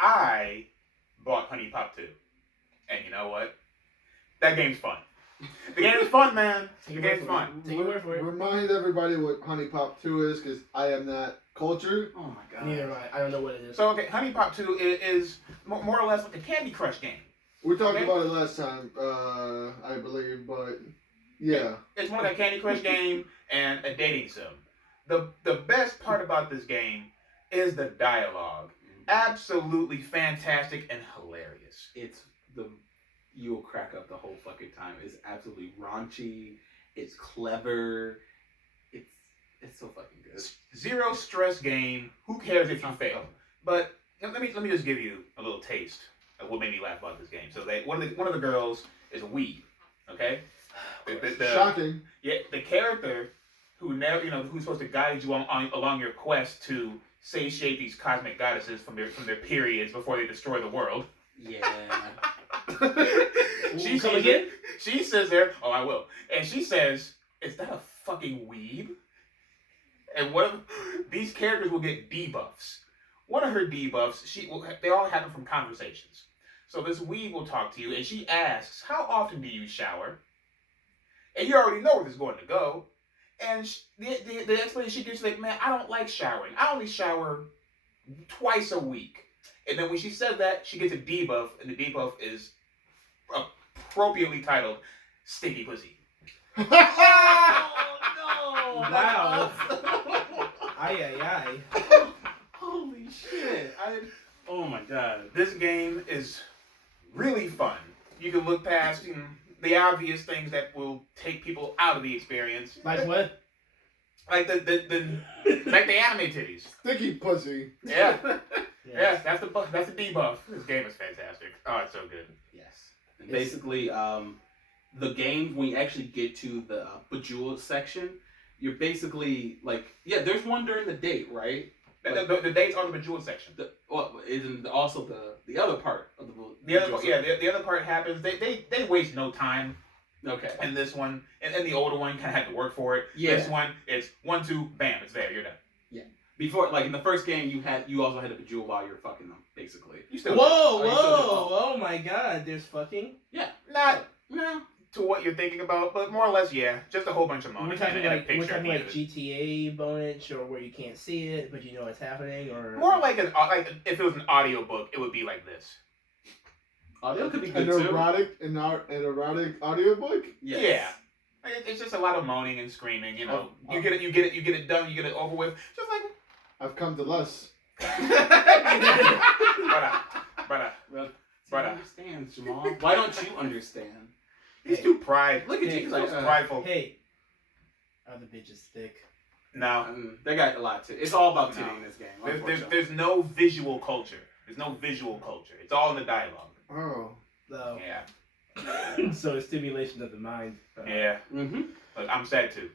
I bought Honey Pop 2. And you know what? That game's fun. The game is fun, man. The game's fun. Take your word for it. Remind everybody what Honey Pop 2 is, because I am not cultured. Oh my god. Neither am I. I don't know what it is. So, okay, Honey Pop 2 is more or less like a Candy Crush game. We talked about it last time, I believe, but yeah. It's more like a Candy Crush game and a dating sim. The best part about this game is the dialogue. Absolutely fantastic and hilarious. You will crack up the whole fucking time. It's absolutely raunchy. It's clever. It's so fucking good. Zero stress game. Who cares if you fail? But let me just give you a little taste of what made me laugh about this game. So one of the girls is a weeb. Okay. Shocking. Yeah, the character who who's supposed to guide you along your quest to satiate these cosmic goddesses from their periods before they destroy the world. Yeah. She says there, oh, I will. And she says, is that a fucking weeb? And these characters will get debuffs. One of her debuffs, they all happen from conversations. So this weeb will talk to you, and she asks, how often do you shower? And you already know where this is going to go. And the explanation she gives, like, man, I don't like showering. I only shower twice a week. And then when she says that, she gets a debuff, and the debuff is appropriately titled Sticky Pussy. Oh, no! Wow. Aye. Holy shit. Oh my god. This game is really fun. You can look past the obvious things that will take people out of the experience. Like what? Like like the anime titties. Sticky pussy. Yeah. Yeah, that's the debuff. This game is fantastic. Oh, it's so good. Yes. And basically, the game, when you actually get to the Bejeweled section, you're basically like, yeah, there's one during the date, right? The dates are the Bejeweled section. Isn't also the other part of the other part, the other part happens. They waste no time. Okay. And this one, and the older one, kind of had to work for it. Yeah. This one, it's 1, 2, bam, it's there. You're done. Yeah. Before, like in the first game, you also had a bejewel while you were fucking them, basically. You still Whoa! Oh my god! There's fucking. Yeah. Not to what you're thinking about, but more or less, yeah. Just a whole bunch of money. We're talking like GTA bonus, or where you can't see it, but you know it's happening, or more like if it was an audio book, it would be like this. Audio could be good an too. An erotic audiobook? Yes. Yeah. It's just a lot of moaning and screaming. You know, you get it done, you get it over with. Just like I've come to less. Brother. Understands, Jamal. Why don't you understand? He's too prideful. Look at you. He's like prideful. Hey, are the bitches thick? No. They got a lot to. It's all about titty in this game. There's no visual culture. There's no visual culture. It's all in the dialogue. Oh. So. Yeah. So it's stimulation of the mind. Yeah. Mm-hmm. Look, I'm sad too.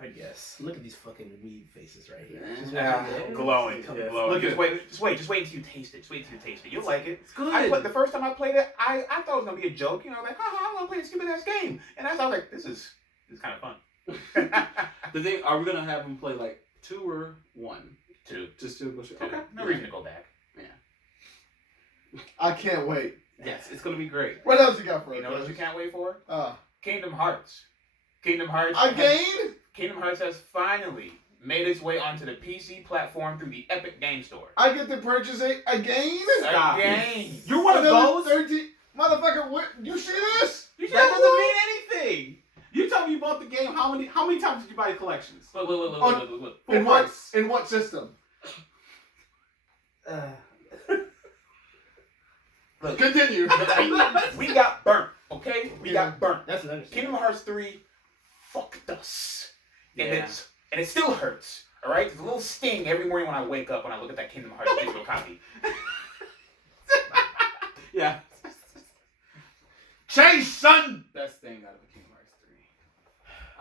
I guess. Look at these fucking weed faces right here. Glowing. Yes. Just wait until you taste it. You'll like it. It's good. The first time I played it, I thought it was gonna be a joke. You know, like, I'm gonna play this stupid ass game, and I was like, this is kind of fun. The thing, are we gonna have them play like 2 or 1? 2. Just 2. Okay. No reason to go back. Yeah. I can't wait. Yes, it's gonna be great. What else you got for us? You know what you can't wait for? Uh, Kingdom Hearts. Kingdom Hearts has finally made its way onto the PC platform through the Epic Game Store. I get to purchase it again? Stop. Again. You're one of those? 13 motherfucker, what? You see this? That doesn't mean anything. You tell me you bought the game. How many times did you buy the collections? Look. In what system? Look, continue. we got burnt, okay? We got burnt. That's an understanding. Kingdom Hearts 3 fucked us. And Yeah. it still hurts. Alright? There's a little sting every morning when I wake up when I look at that Kingdom Hearts digital copy. Yeah. Chase, son! Best thing out of Kingdom Hearts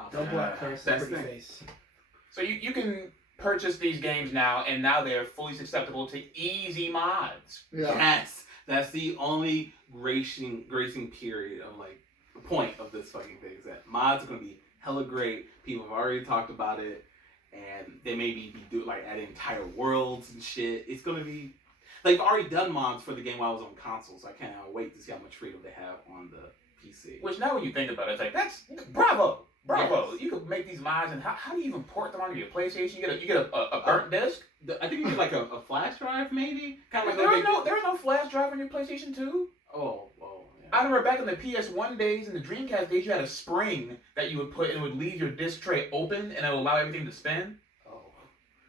3. Don't block Clarence That's pretty the face. So you can purchase these games now, and now they're fully susceptible to easy mods. Yeah. Yes. That's the only gracing period of like the point of this fucking thing is that mods are gonna be hella great. People have already talked about it, and they maybe be adding entire worlds and shit. It's gonna be They've already done mods for the game while I was on console, so I can't wait to see how much freedom they have on the PC. Which now when you think about it, it's like that's bravo. Yes. You could make these mods, and how do you even port them onto your PlayStation? You get a burnt disc. I think you get like a flash drive, maybe. Kind of like There's no flash drive on your PlayStation 2. Oh, well. Yeah. I remember back in the PS1 days and the Dreamcast days, you had a spring that you would put and it would leave your disc tray open, and it would allow everything to spin.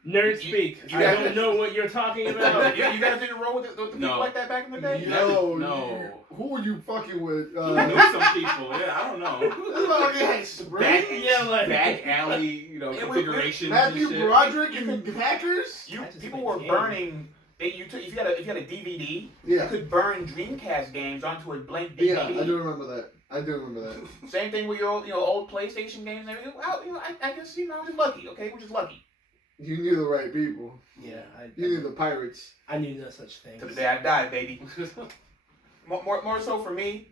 Nerd speak. You I guys- don't know what you're talking about. You guys didn't roll with people No. like that back in the day? No, No. Who were you fucking with? You knew some people. Yeah, I don't know. This motherfucker had springs? Yeah, like Back alley, configurations. Matthew and shit. Broderick and hackers? People were burning. If you had a DVD, Yeah. you could burn Dreamcast games onto a blank DVD. Yeah, I do remember that. Same thing with your old PlayStation games and everything. Well, I guess I was just lucky. Okay, we're just lucky. You knew the right people. yeah, You knew the pirates. I knew no such thing. To the day I die, baby. More so for me.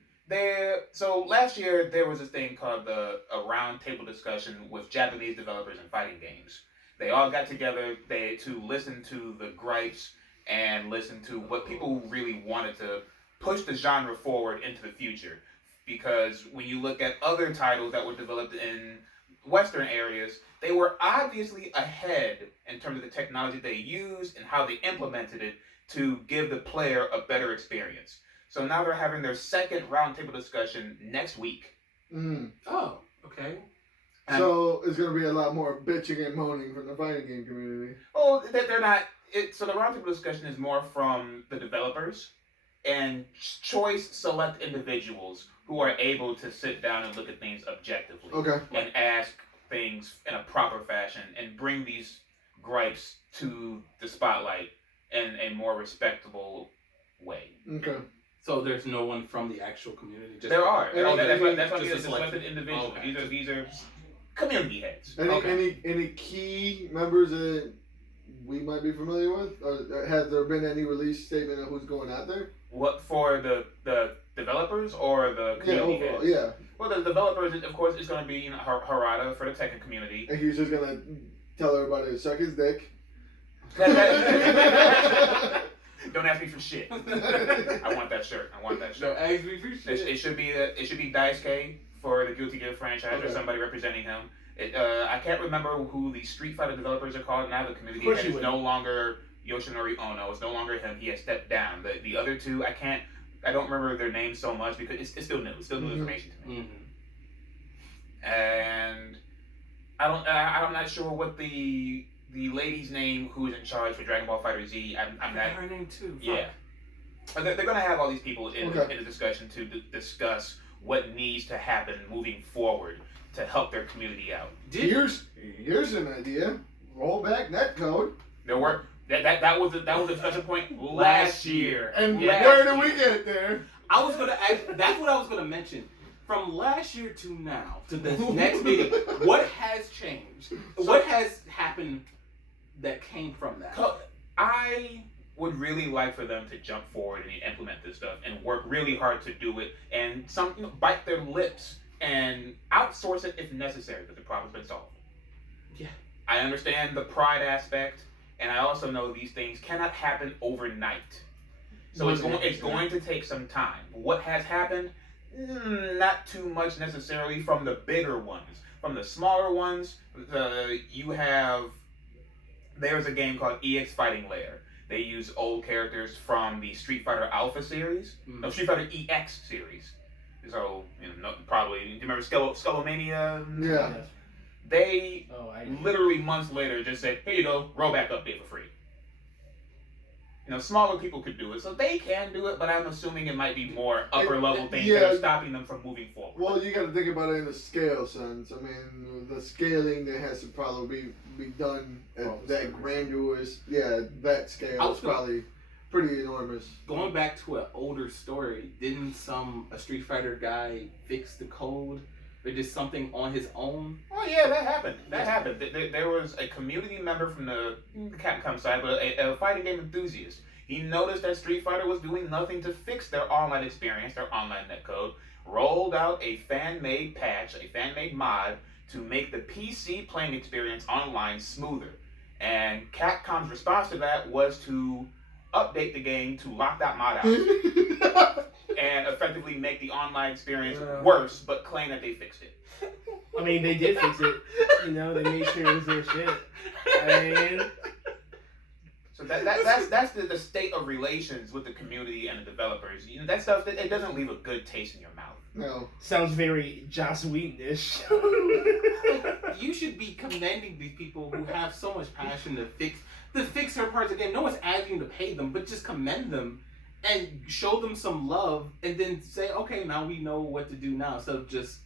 So last year there was this thing called a round table discussion with Japanese developers in fighting games. They all got together to listen to the gripes and listen to what people really wanted to push the genre forward into the future. Because when you look at other titles that were developed in Western areas, they were obviously ahead in terms of the technology they used and how they implemented it to give the player a better experience. So now they're having their second roundtable discussion next week. Mm. Oh, okay. So it's going to be a lot more bitching and moaning from the fighting game community. Oh, they're not. So the roundtable discussion is more from the developers and choice select individuals who are able to sit down and look at things objectively. Okay. And ask things in a proper fashion and bring these gripes to the spotlight in a more respectable way. Okay. So there's no one from the actual community? There are. That's why just these are selected individuals. Okay. These are community heads. Any key members that we might be familiar with? Or has there been any release statement of who's going out there? What, for the developers or the Yeah, community overall, heads? yeah. Well, the developers, of course, is going to be Harada for the Tekken community. And he's just gonna tell everybody to suck his dick. Don't ask me for shit. I want that shirt. Don't ask me for shit. It should be Daisuke for the Guilty Gear franchise, or somebody representing him. I can't remember who the Street Fighter developers are called now. The community head is no longer Yoshinori Ono. It's no longer him. He has stepped down. The other two, I don't remember their names so much because it's still new. It's still new information to me. And I'm not sure what the lady's name who is in charge for Dragon Ball FighterZ. I'm not. Her name too. Yeah. They're going to have all these people in a discussion to discuss what needs to happen moving forward to help their community out. Here's an idea. Roll back netcode. There were that was a discussion point last year. And Yeah. where do we get there? I was gonna ask. That's what I was gonna mention. From last year to now, to this next meeting, what has changed? What has happened that came from that? I would really like for them to jump forward and implement this stuff and work really hard to do it, and bite their lips and outsource it if necessary, but the problem's been solved. Yeah. I understand the pride aspect, and I also know these things cannot happen overnight. So it's going to take some time. What has happened? Not too much necessarily from the bigger ones. From the smaller ones, there's a game called EX Fighting Lair. They use old characters from the Street Fighter Alpha series, no, Street Fighter EX series. So, probably, do you remember Skullomania? Yeah. They literally months later just said, here you go, roll back update for free. Smaller people could do it, so they can do it, but I'm assuming it might be more upper level things that are stopping them from moving forward. Well, you got to think about it in the scale sense. I mean, the scaling that has to probably be done at that grandiose, that scale is probably pretty enormous. Going back to an older story, didn't a Street Fighter guy fix the code? Or just something on his own? Oh yeah, that happened. There was a community member from the Capcom side, but a fighting game enthusiast. He noticed that Street Fighter was doing nothing to fix their online experience, their online netcode, rolled out a fan-made patch, a fan-made mod, to make the PC playing experience online smoother. And Capcom's response to that was to update the game to lock that mod out and effectively make the online experience worse, but claim that they fixed it. I mean, they did fix it. You know, they made sure it was their shit. I mean, so that's the state of relations with the community and the developers. You know, that stuff it doesn't leave a good taste in your mouth. No. Sounds very Joss Whedon-ish. You should be commending these people who have so much passion to fix her parts again. No one's asking you to pay them, but just commend them and show them some love, and then say, okay, now we know what to do now, instead of just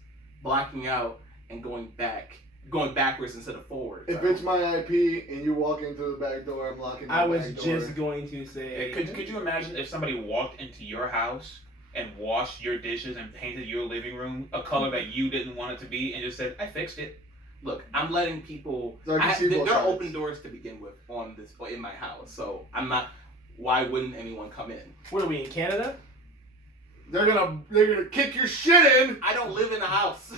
blocking out and going backwards instead of forward. If it's my IP and you walk in through the back door, I'm locking the back door. I was just going to say... Could you imagine if somebody walked into your house and washed your dishes and painted your living room a color that you didn't want it to be and just said, I fixed it? Look, I'm letting people... there are open doors to begin with in my house, so I'm not... Why wouldn't anyone come in? What are we, in Canada? They're gonna kick your shit in! I don't live in a house.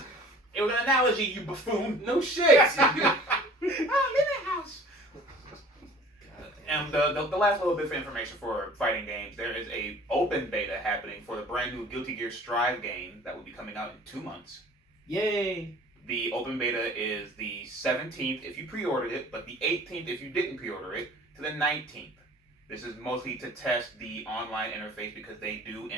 It was an analogy, you buffoon. No shit. I'm in a house. And the last little bit of information for fighting games, there is a open beta happening for the brand new Guilty Gear Strive game that will be coming out in 2 months. Yay! The open beta is the 17th if you pre-ordered it, but the 18th if you didn't pre-order it, to the 19th. This is mostly to test the online interface because they do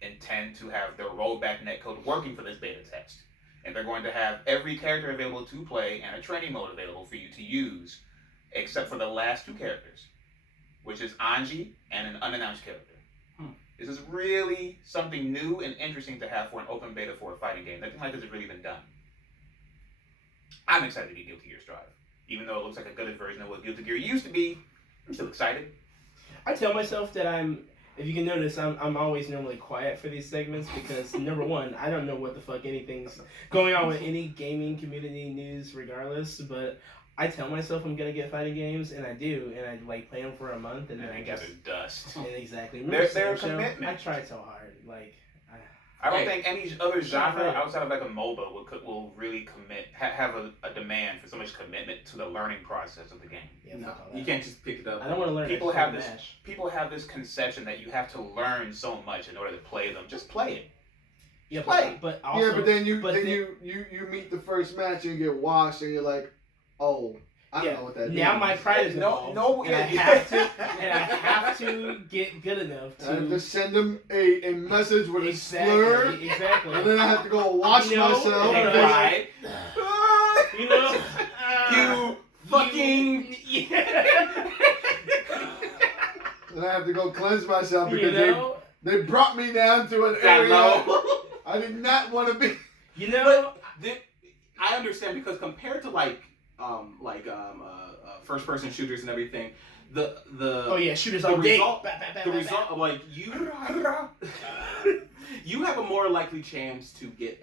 intend to have their rollback netcode working for this beta test. And they're going to have every character available to play and a training mode available for you to use, except for the last 2 characters, which is Anji and an unannounced character. This is really something new and interesting to have for an open beta for a fighting game. Nothing like this has really been done. I'm excited to get Guilty Gear Strive. Even though it looks like a good version of what Guilty Gear used to be, I'm still excited. I tell myself that if you can notice, I'm always normally quiet for these segments because, number one, I don't know what the fuck anything's going on with any gaming community news regardless, but I tell myself I'm going to get fighting games, and I do, and I like play them for a month, and then I gather just... dust. And exactly. They're a commitment. I tried so hard, like... I don't think any other genre outside of like a MOBA will really have a demand for so much commitment to the learning process of the game. Yeah, no, you can't just pick it up. I don't want to learn. People have this conception that you have to learn so much in order to play them. Just play it. Yeah, play. But also, but then you meet the first match and you get washed and you're like, oh. I don't know what that means. Now my pride is involved. I have to get good enough to... I have to send them a message with a slur. Exactly. And then I have to go wash myself. Right. You fucking... And I have to go cleanse myself because they brought me down to an area I did not want to be. I understand because compared to first person shooters and everything, shooters the are result of like you have a more likely chance to get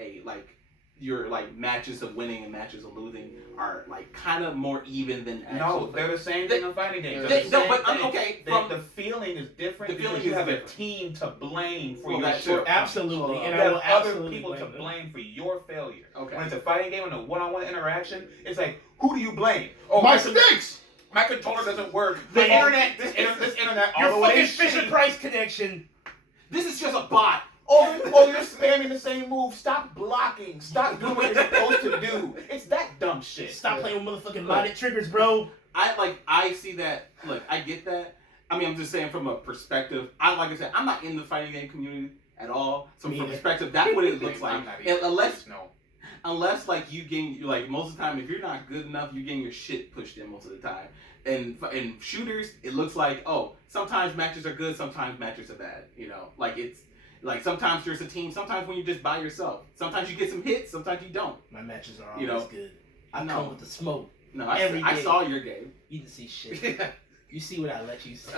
your matches of winning and matches of losing are kind of more even than actual. No, they're the same thing in fighting games. The feeling is different. The feeling you have different. A team to blame for your shortcomings. Absolutely, and you I have will other people to blame for your failure. Okay. When it's a fighting game and a one-on-one interaction, it's like, who do you blame? Oh, my sticks. My controller doesn't work. The internet. This internet. Your all the way fucking Fisher Price connection. This is just a bot. Oh, you're spamming the same move. Stop blocking. Stop doing what you're supposed to do. It's that dumb shit. Stop playing with motherfucking modded triggers, bro. I see that. Look, I get that. I mean, I'm just saying from a perspective. Like I said, I'm not in the fighting game community at all. So from a perspective, that's what it looks like. Unless you gain most of the time, if you're not good enough, you're getting your shit pushed in most of the time. And in shooters, it looks like sometimes matches are good, sometimes matches are bad. It's sometimes there's a team, sometimes when you're just by yourself. Sometimes you get some hits, sometimes you don't. My matches are always good. I come with the smoke. No, I saw your game. You didn't see shit. You see what I let you see.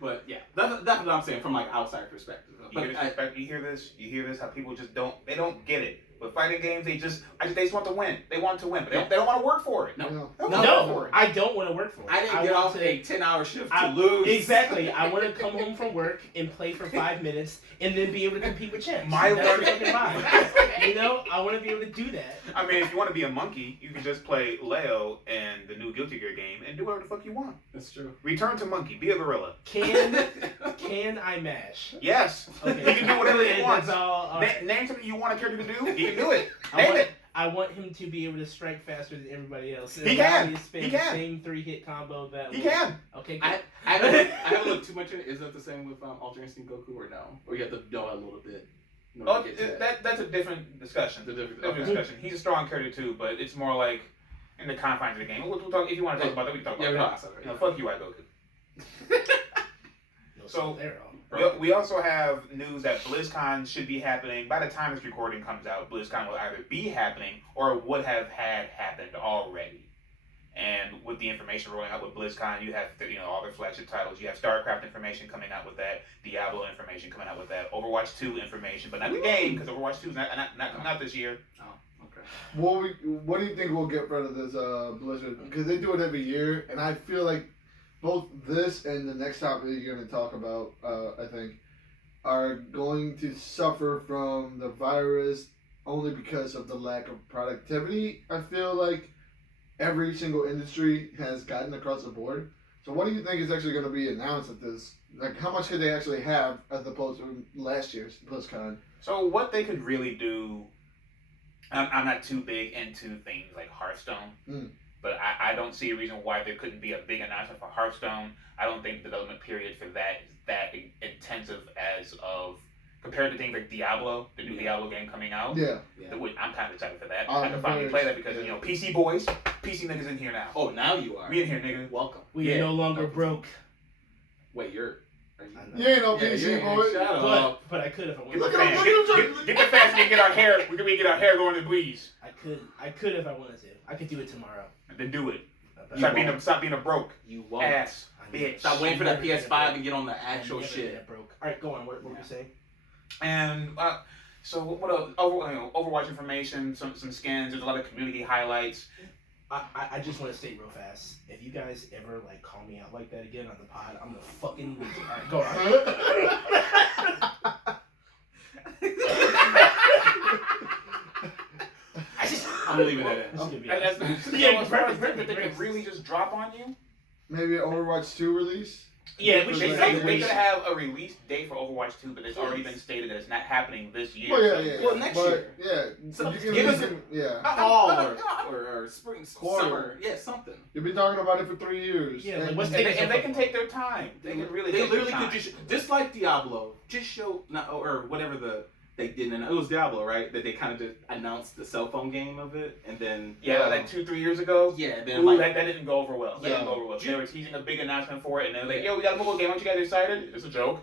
But yeah, that's what I'm saying from outside perspective. You hear this? How people just don't get it. With fighting games, they just want to win. They want to win, but they don't want to work for it. No, I don't want to work for it. I didn't get off a 10-hour shift to lose. Exactly. I want to come home from work and play for 5 minutes and then be able to compete with champs. My That's word. fucking vibe. You know, I want to be able to do that. I mean, if you want to be a monkey, you can just play Leo and the new Guilty Gear game and do whatever the fuck you want. That's true. Return to monkey. Be a gorilla. Can I mash? Yes. Okay. You can do whatever you want. That's all right. Name something you want a character to do. You can do it. Name it. I want him to be able to strike faster than everybody else. He can. He can. The same 3-hit combo that. He can. Okay. I haven't looked too much in it. Is that the same with Ultra Instinct Goku or no? Or you have to know a little bit. That's a different discussion. Different discussion. He's a strong character too, but it's more like in the confines of the game. We'll talk if you want to talk about that. We can talk about that. Fuck you, I Goku. So we also have news that Blizzcon should be happening. By the time this recording comes out, Blizzcon will either be happening or would have had happened already. And with the information rolling out with BlizzCon, you have all their flagship titles. You have StarCraft information coming out with that, Diablo information coming out with that, Overwatch 2 information, but not the game because Overwatch 2 is not coming out this year. Oh, okay. What do you think we'll get out of this Blizzard? Because they do it every year, and I feel like both this and the next topic that you're going to talk about, I think, are going to suffer from the virus only because of the lack of productivity. I feel like every single industry has gotten across the board. So what do you think is actually going to be announced at this? Like, how much could they actually have as opposed to last year's BlizzCon? So what they could really do, I'm not too big into things like Hearthstone, but I don't see a reason why there couldn't be a big announcement for Hearthstone. I don't think the development period for that is that intensive as of compared to things like Diablo, the new Diablo game coming out. Yeah. I'm kind of excited for that. I can finally play that because, PC boys, PC niggas in here now. Oh, now you are. We in here, nigga. Welcome. We are no longer broke. Wait, you ain't no PC boy. But I could if I wanted. Get the fan. Get the fan so we can get our hair. We can get our hair going in breeze. I could if I wanted to. I could do it tomorrow. And then do it. Stop being a broke. You won't. Ass. Bitch. Stop waiting for that PS5 and get on the actual shit. Broke. All right, go on. What were you saying? And so what else? Overwatch information, some skins. There's a lot of community highlights. I just want to state real fast. If you guys ever call me out like that again on the pod, I'm gonna fucking lose it. All right, go on. I'm leaving it in. Perfect. They could really just drop on you. Maybe an Overwatch 2 release. Yeah, they could have a release date for Overwatch 2, but it's already been stated that it's not happening this year. Well, next year. Yeah. So you can give us fall or spring, summer. Yeah, something. You've been talking about it for 3 years. Yeah, and they can take their time. They literally could just like Diablo, just show or whatever they didn't. It was Diablo, right? That they kind of just announced the cell phone game of it, and then 2-3 years ago. Yeah, then that didn't go over well. They were teasing a big announcement for it, and they're like, "Yo, we got a mobile game. Aren't you guys excited?" It's a joke.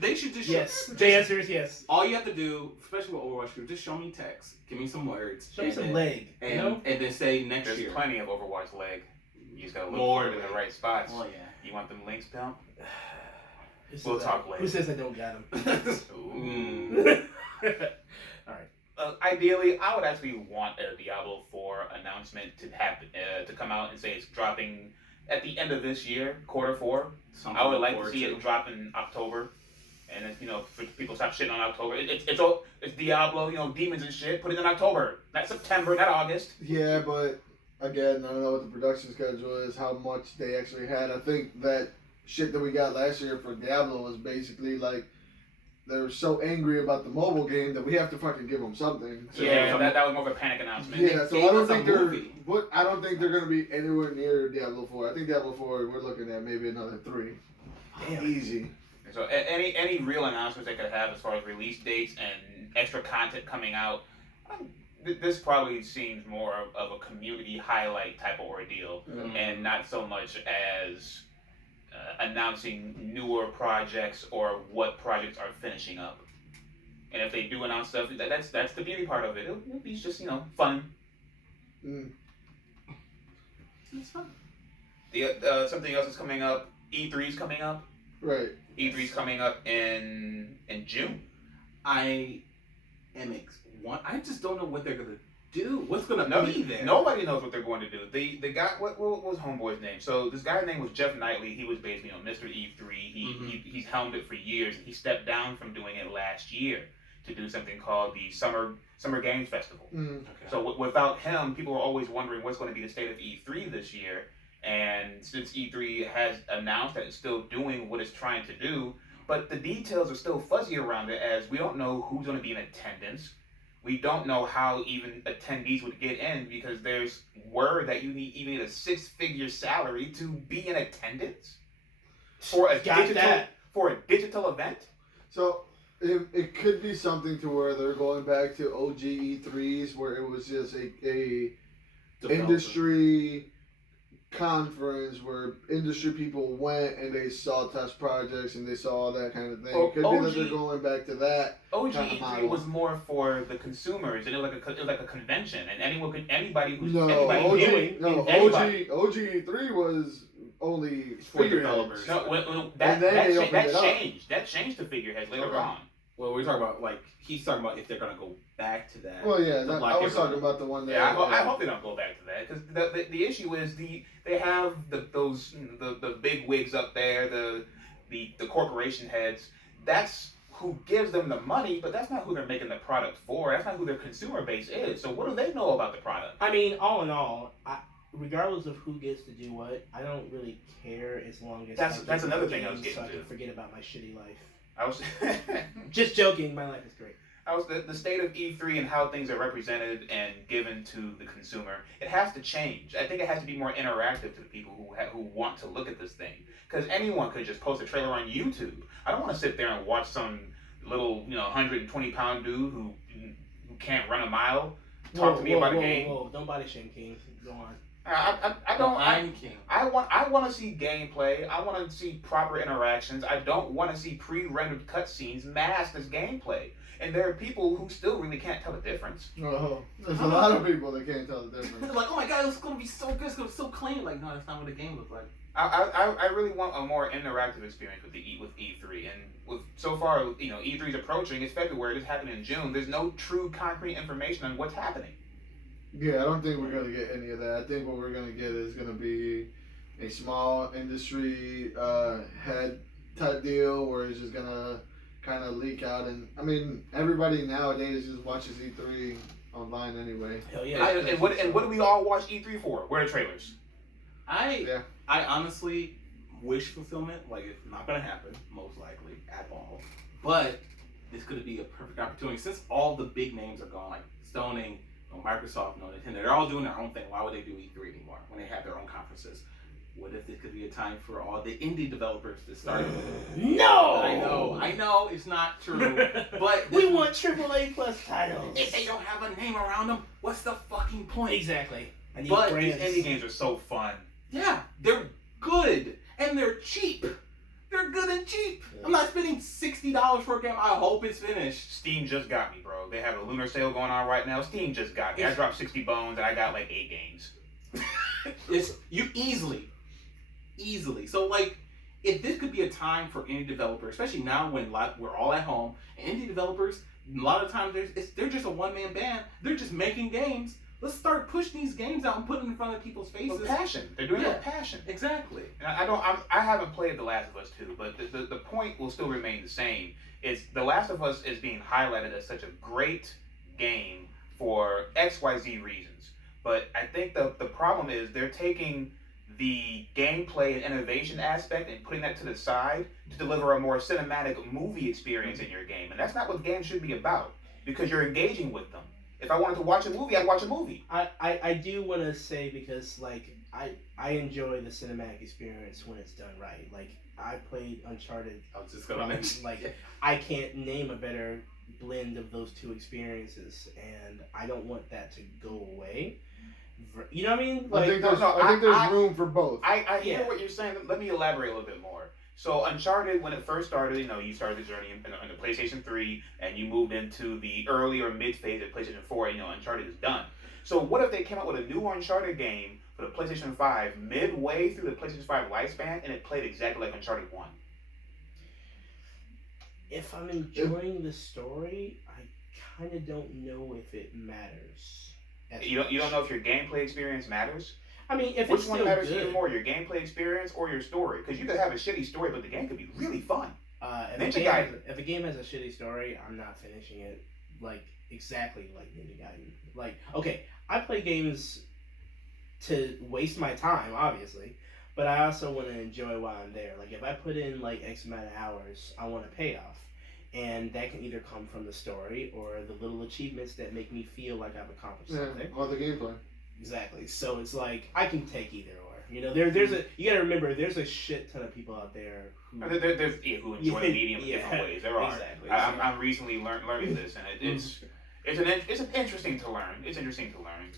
They should just yes. The answer is yes. All you have to do, especially with Overwatch, just show me text, give me some words, show me some leg, and then say next year. There's plenty of Overwatch leg. You just gotta look for it in the right spots. Oh yeah. You want them links, pal? We'll talk later. Who says I don't got them? Alright. Ideally, I would actually want a Diablo 4 announcement to happen, to come out and say it's dropping at the end of this year, Q4. I would like to see it drop in October. And if, people stop shitting on October. It's Diablo, demons and shit. Put it in October, not September, not August. Yeah, but again, I don't know what the production schedule is, how much they actually had. I think that shit that we got last year for Diablo was basically like they were so angry about the mobile game that we have to fucking give them something. So that was more of a panic announcement. Yeah, so I don't think they're gonna be anywhere near Diablo 4. I think Diablo 4 we're looking at maybe another 3. Damn. Easy. So any real announcements they could have as far as release dates and extra content coming out, this probably seems more of a community highlight type of ordeal, and not so much as announcing newer projects or what projects are finishing up. And if they do announce stuff, that's the beauty part of it. It'll be just fun. It's fun. Something else is coming up. E3's coming up. Right. E3's coming up in June. I am I just don't know what they're gonna do. What's gonna be there? Nobody knows what they're going to do. The guy, what was Homeboy's name? So this guy's name was Jeff Knightley. He was basically Mr. E3. He's helmed it for years. He stepped down from doing it last year to do something called the Summer Games Festival. Okay. So without him, people were always wondering what's going to be the state of E3 this year. And since E3 has announced that it's still doing what it's trying to do, but the details are still fuzzy around it, as we don't know who's going to be in attendance. We don't know how even attendees would get in, because there's word that you need a 6-figure salary to be in attendance for a digital event. So it could be something to where they're going back to OG E3s, where it was just a industry conference where industry people went and they saw test projects and they saw all that kind of thing. It could be that they're going back to that. OG kind of E3 model. was more for the consumers, and it was like a convention, and anybody who's OG E3 was only for developers. No, that changed to figureheads later on. Well, we're talking about he's talking about if they're gonna go back to that. Well, yeah, I was talking about the one that. Yeah, I hope they don't go back to that, because the issue is they have the big wigs up there, the corporation heads. That's who gives them the money, but that's not who they're making the product for. That's not who their consumer base is. So what do they know about the product? I mean, all in all, regardless of who gets to do what, I don't really care as long as that's another thing I was getting so I can to. forget about my shitty life. I was just joking. My life is great. I was the state of E3 and how things are represented and given to the consumer. It has to change. I think it has to be more interactive to the people who want to look at this thing. Because anyone could just post a trailer on YouTube. I don't want to sit there and watch some little 120-pound dude who can't run a mile talk to me about a game. Whoa! Don't body shame, King. Go on. I don't. I'm King. I want to see gameplay. I want to see proper interactions. I don't want to see pre-rendered cutscenes masked as gameplay. And there are people who still really can't tell the difference. Oh, there's a lot of people that can't tell the difference. They're like, oh my god, it's gonna be so good. It's gonna be so clean. Like, no, that's not what the game looks like. I really want a more interactive experience with E3, and so far, E3's approaching. It's February. It's happening in June. There's no true concrete information on what's happening. Yeah, I don't think we're going to get any of that. I think what we're going to get is going to be a small industry head type deal where it's just going to kind of leak out. And, I mean, everybody nowadays just watches E3 online anyway. Hell yeah. And what do we all watch E3 for? Where are the trailers? I honestly wish fulfillment, it's not going to happen, most likely, at all. But this could be a perfect opportunity. Since all the big names are gone, like Stoning, Microsoft, Nintendo, they're all doing their own thing. Why would they do E3 anymore when they have their own conferences? What if this could be a time for all the indie developers to start? No! I know, it's not true. But we want AAA plus titles. If they don't have a name around them, what's the fucking point? Exactly. But these indie games are so fun. Yeah, they're good and they're cheap. They're good and cheap. I'm not spending $60 for a game. I hope it's finished. Steam just got me, bro. They have a lunar sale going on right now. Steam just got me. I dropped 60 bones and I got 8 games. It's you easily. So if this could be a time for indie developers, especially now when we're all at home, indie developers, a lot of times they're just a one-man band. They're just making games. Let's start pushing these games out and putting them in front of people's faces. With passion. They're doing it with passion. Exactly. And I haven't played The Last of Us 2, but the point will still remain the same. It's The Last of Us is being highlighted as such a great game for XYZ reasons. But I think the problem is they're taking the gameplay and innovation aspect and putting that to the side to deliver a more cinematic movie experience in your game. And that's not what games should be about, because you're engaging with them. If I wanted to watch a movie, I'd watch a movie. I do want to say, because I enjoy the cinematic experience when it's done right. I played Uncharted. I was just gonna mention. I can't name a better blend of those two experiences, and I don't want that to go away. You know what I mean? I think there's room for both. I hear what you're saying. Let me elaborate a little bit more. So Uncharted, when it first started, you started the journey in the PlayStation 3, and you moved into the early or mid phase of PlayStation 4, and Uncharted is done. So what if they came out with a new Uncharted game for the PlayStation 5 midway through the PlayStation 5 lifespan, and it played exactly like Uncharted 1? If I'm enjoying the story, I kind of don't know if it matters. You don't know if your gameplay experience matters. I mean, if which it's one still matters good, even more, your gameplay experience or your story? Because you could have a shitty story, but the game could be really fun. if a game has a shitty story, I'm not finishing it like exactly like Ninja Gaiden. Like, okay, I play games to waste my time, obviously, but I also want to enjoy while I'm there. Like, if I put in like X amount of hours, I want a payoff, and that can either come from the story or the little achievements that make me feel like I've accomplished something. Or the gameplay. Exactly. So it's like I can take either or. You know, there's a you gotta remember there's a shit ton of people out there who who enjoy the medium in different ways. There are. Exactly. I'm recently learning this, and it's interesting to learn. It's interesting to learn.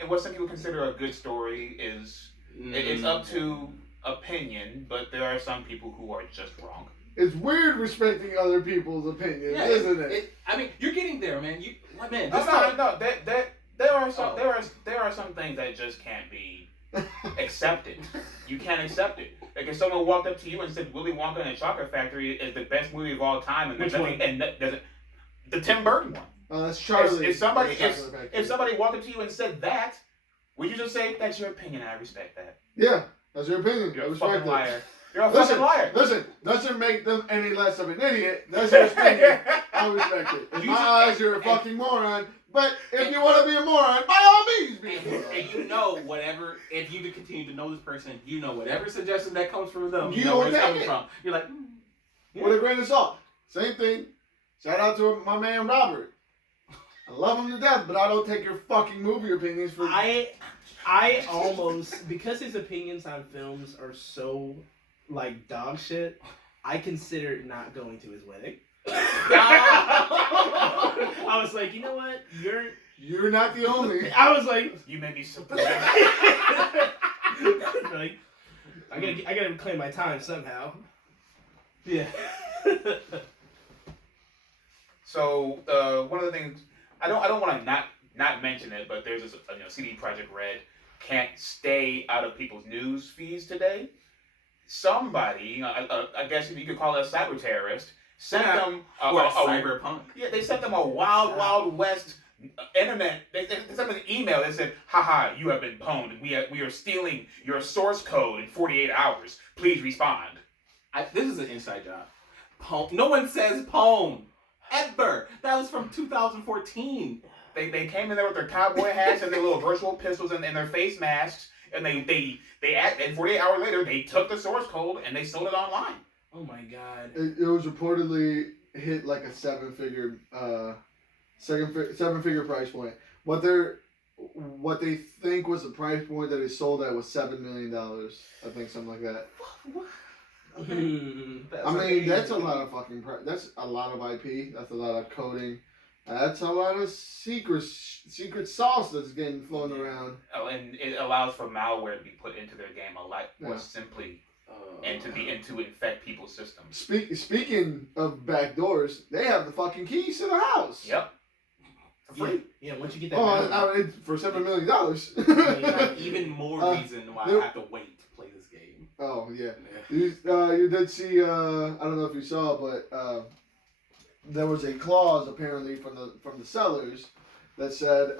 And what some people consider a good story is it's up to opinion, but there are some people who are just wrong. It's weird respecting other people's opinions, isn't it? I mean, you're getting there, man. There are some things that just can't be accepted. You can't accept it. Like if someone walked up to you and said Willy Wonka and the Chocolate Factory is the best movie of all time, and the Tim Burton one. Oh, that's Charlie. If somebody walked up to you and said that, would you just say that's your opinion? I respect that. Yeah, that's your opinion. You're I a respect fucking it. liar. You're a fucking liar. Listen, doesn't make them any less of an idiot. That's your opinion. I respect it. In my eyes, you're a fucking moron. But if you want to be a moron, by all means be a moron. And you know whatever, if you continue to know this person, you know whatever suggestion that comes from them, You know where don't it's take coming it. from. You're like, With a grain of salt. Same thing. Shout out to my man Robert. I love him to death, but I don't take your fucking movie opinions for... I almost, because his opinions on films are so, like, dog shit, I considered not going to his wedding. I was like, you know what? You're not the only. I was like... You made me so like, I gotta reclaim my time somehow. Yeah. So, one of the things... I don't want to not mention it, but there's this CD Projekt Red can't stay out of people's news feeds today. Somebody, I guess you could call it a cyber terrorist, sent them cyberpunk. Yeah, they sent them a wild west internet. They sent them an email that said, "Haha, you have been pwned. We are stealing your source code in 48 hours. Please respond." This is an inside job. Pwn. No one says pwn ever. That was from 2014. They came in there with their cowboy hats and their little virtual pistols and their face masks, and and 48 hours later they took the source code and they sold it online. Oh my god! It was reportedly hit like a seven-figure price point. What they think was the price point that it sold at was $7 million. I think something like that. I mean, that's a lot of fucking. That's a lot of IP. That's a lot of coding. That's a lot of secret sauce that's getting flown around. Oh, and it allows for malware to be put into their game a lot more simply, and to infect people's systems. Speaking of backdoors, they have the fucking keys to the house. Yep. For free. Yeah, once you get that. For $7 million. Even more reason why I have to wait to play this game. Oh yeah. You did see. I don't know if you saw, but there was a clause apparently from the sellers that said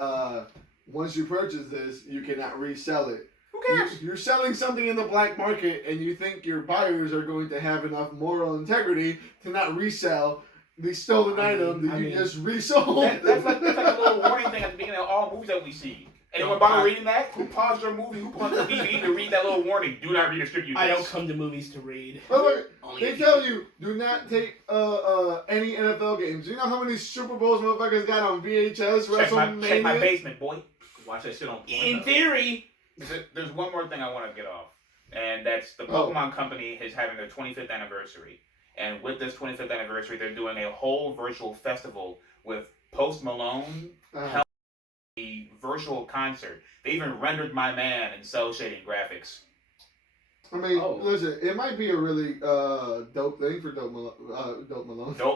once you purchase this, you cannot resell it. Who cares? You're selling something in the black market, and you think your buyers are going to have enough moral integrity to not resell the stolen item that you just resold. That's like a little warning thing at the beginning of all movies that we see. Anyone bother reading that? Who paused your movie? Who paused the DVD to read that little warning? Do not redistribute this. I don't come to movies to read. They tell you, do not take any NFL games. You know how many Super Bowls motherfuckers got on VHS? Check my basement, boy. Watch that shit on In theory. There's one more thing I want to get off. And that's the Pokemon Company is having their 25th anniversary. And with this 25th anniversary, they're doing a whole virtual festival with Post Malone, a virtual concert. They even rendered my man in cell shading graphics. I mean, listen, it might be a really dope thing for Dope Malone. Dope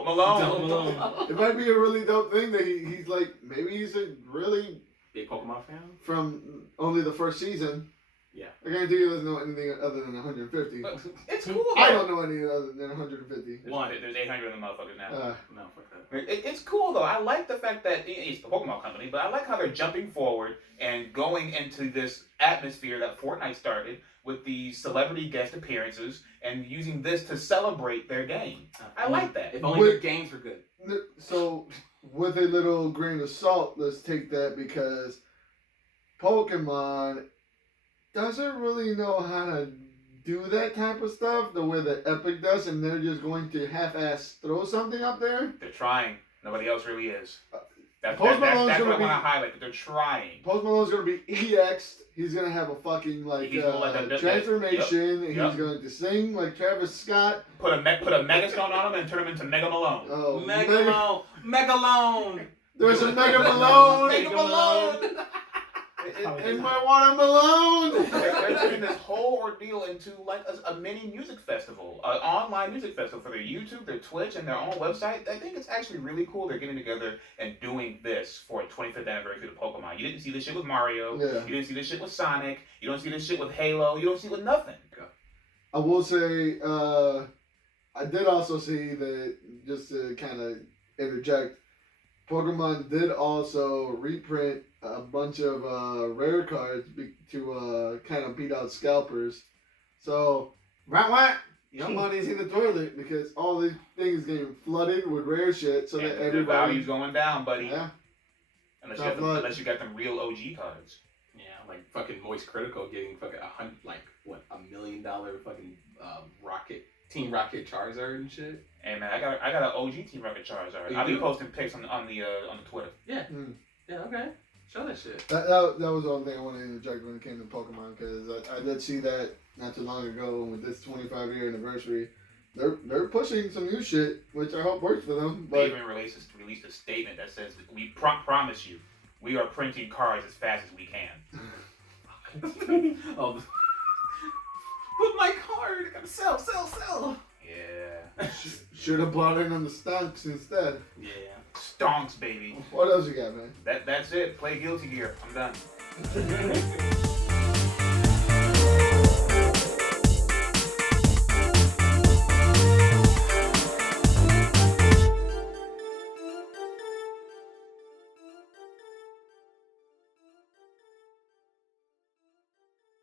Malone. It might be a really dope thing that he's like, maybe he's a really big Pokemon fan from only the first season, Yeah. I guarantee you doesn't know anything other than 150. But it's cool. I don't know any other than 150. There's 800 of the motherfuckers now. No, fuck that. It's cool though. I like the fact that it's the Pokemon company, but I like how they're jumping forward and going into this atmosphere that Fortnite started with these celebrity guest appearances and using this to celebrate their game. I like that. If only their games were good. So, with a little grain of salt, let's take that because Pokemon doesn't really know how to do that type of stuff the way that Epic does, and they're just going to half-ass throw something up there. They're trying. Nobody else really is. That's Post what I Malone's want gonna to be- highlight. That they're trying. Post Malone's going to be EX'd. He's going to have a fucking, He's gonna let that- transformation. Yep. He's going to sing like Travis Scott. Put a Megastone on him and turn him into Mega Malone. Oh, Megalone. There's a Mega Malone. Mega Malone. In my watermelon. They're turning this whole ordeal into like a mini music festival, an online music festival for their YouTube, their Twitch, and their own website. I think it's actually really cool. They're getting together and doing this for a 25th anniversary of Pokemon. You didn't see this shit with Mario. Yeah. You didn't see this shit with Sonic. You don't see this shit with Halo. You don't see it with nothing. I will say, I did also see that, just to kind of interject, Pokemon did also reprint a bunch of rare cards to kind of beat out scalpers. So, your money's in the toilet because all these things getting flooded with rare shit so that The everybody... value's going down, buddy. Yeah. Unless you got them real OG cards. Yeah, like fucking Moist Critical getting fucking $1 million fucking Team Rocket Charizard and shit. Hey man, I got an OG Team Rocket Charizard. I'll be posting pics on the Twitter. Yeah. Yeah. Okay. Show that shit. That was the only thing I wanted to interject when it came to Pokemon, because I did see that not too long ago with this 25-year anniversary. They're pushing some new shit, which I hope works for them. But They even released a statement that says that we promise you, we are printing cards as fast as we can. Oh, put my card. I gotta sell. Yeah. should have bought in on the stonks instead. Yeah. Stonks, baby. What else you got, man? That's it. Play Guilty Gear. I'm done.